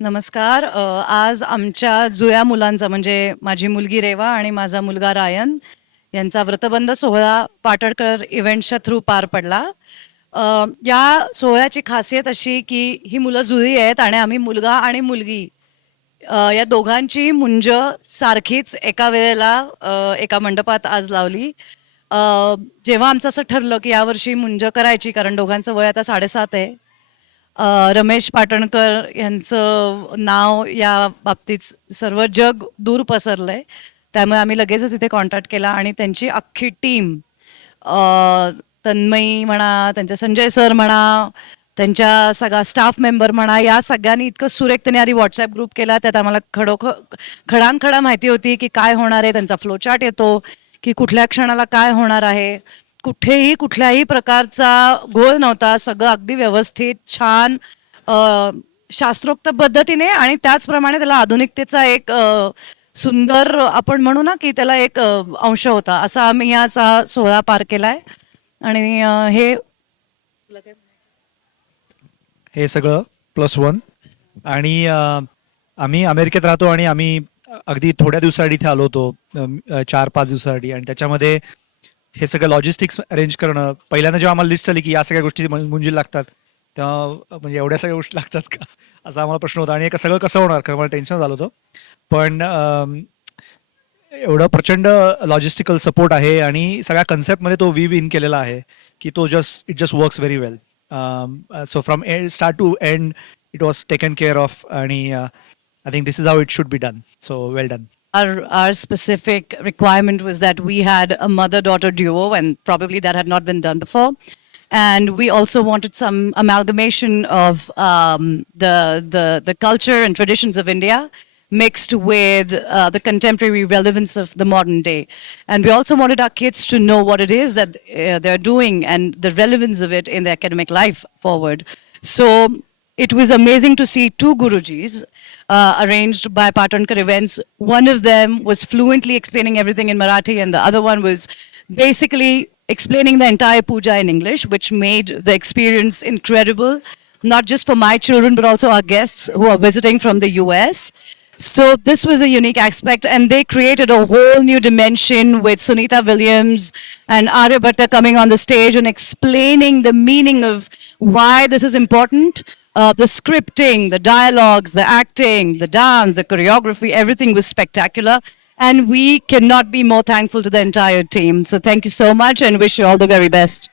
नमस्कार. आज आमच्या जुया मुलांचा म्हणजे माझी मुलगी रेवा आणि माझा मुलगा रायन यांचा व्रतबंध सोहळा पाटणकर इव्हेंटच्या थ्रू पार पडला. या सोहळ्याची खासियत अशी की ही मुलं जुळी आहेत आणि आम्ही मुलगा आणि मुलगी या दोघांची मुंज सारखीच एका वेळेला एका मंडपात आज लावली. जेव्हा आमचं असं ठरलं की यावर्षी मुंज करायची कारण दोघांचं वय आता साडेसात आहे रमेश पाटणकर यांचं नाव या बाबतीत सर्व जग दूर पसरलं आहे त्यामुळे आम्ही लगेचच इथे कॉन्टॅक्ट केला आणि त्यांची अख्खी टीम तन्मयी म्हणा त्यांचे संजय सर म्हणा त्यांच्या सगळा स्टाफ मेंबर म्हणा या सगळ्यांनी इतकं सुरेख त्यांनी आधी व्हॉट्सअप ग्रुप केला. त्यात आम्हाला खडोख खडानखडा माहिती होती की काय होणार आहे त्यांचा फ्लोचार्ट येतो की कुठल्या क्षणाला काय होणार आहे. कुठेही कुठल्याही प्रकारचा घोळ नव्हता. सगळं अगदी व्यवस्थित छान शास्त्रोक्त पद्धतीने आणि त्याचप्रमाणे त्याला आधुनिकतेचा एक सुंदर आपण म्हणू ना की त्याला एक अंश होता. असा आम्ही याचा सोहळा पार केलाय. आणि हे हे सगळं प्लस वन. आणि आम्ही अमेरिकेत राहतो आणि आम्ही अगदी थोड्या दिवसासाठी इथे आलो होतो. चार पाच दिवसासाठी आणि त्याच्यामध्ये हे सगळं लॉजिस्टिक्स अरेंज करणं पहिल्यांदा जेव्हा आम्हाला लिस्ट आली की या सगळ्या गोष्टी मुं- मुंजील लागतात तेव्हा म्हणजे एवढ्या सगळ्या गोष्टी लागतात का? असा आम्हाला प्रश्न होता. आणि हे सगळं कसं होणार? खरं मला टेन्शन झालं होतं. पण एवढं प्रचंड लॉजिस्टिकल सपोर्ट आहे आणि सगळ्या कन्सेप्टमध्ये तो वी इन केलेला आहे की तो just it just works very well so from start to end it was taken care of आणि I think this is how it should be done so well done our our specific requirement was that we had a mother daughter duo and probably that had not been done before. And we also wanted some amalgamation of um, the, the the culture and traditions of India mixed with uh, the contemporary relevance of the modern day. And we also wanted our kids to know what it is that uh, they're doing and the relevance of it in their academic life forward. So it was amazing to see two Gurujis uh, arranged by Patankar events. One of them was fluently explaining everything in Marathi, and the other one was basically explaining the entire puja in English, which made the experience incredible, not just for my children, but also our guests who are visiting from the US. So this was a unique aspect, and they created a whole new dimension with Sunita Williams and Arya Bhatta coming on the stage and explaining the meaning of why this is important. Uh, the scripting, the dialogues, the acting, the dance, the choreography, everything was spectacular. And we cannot be more thankful to the entire team. So thank you so much and wish you all the very best.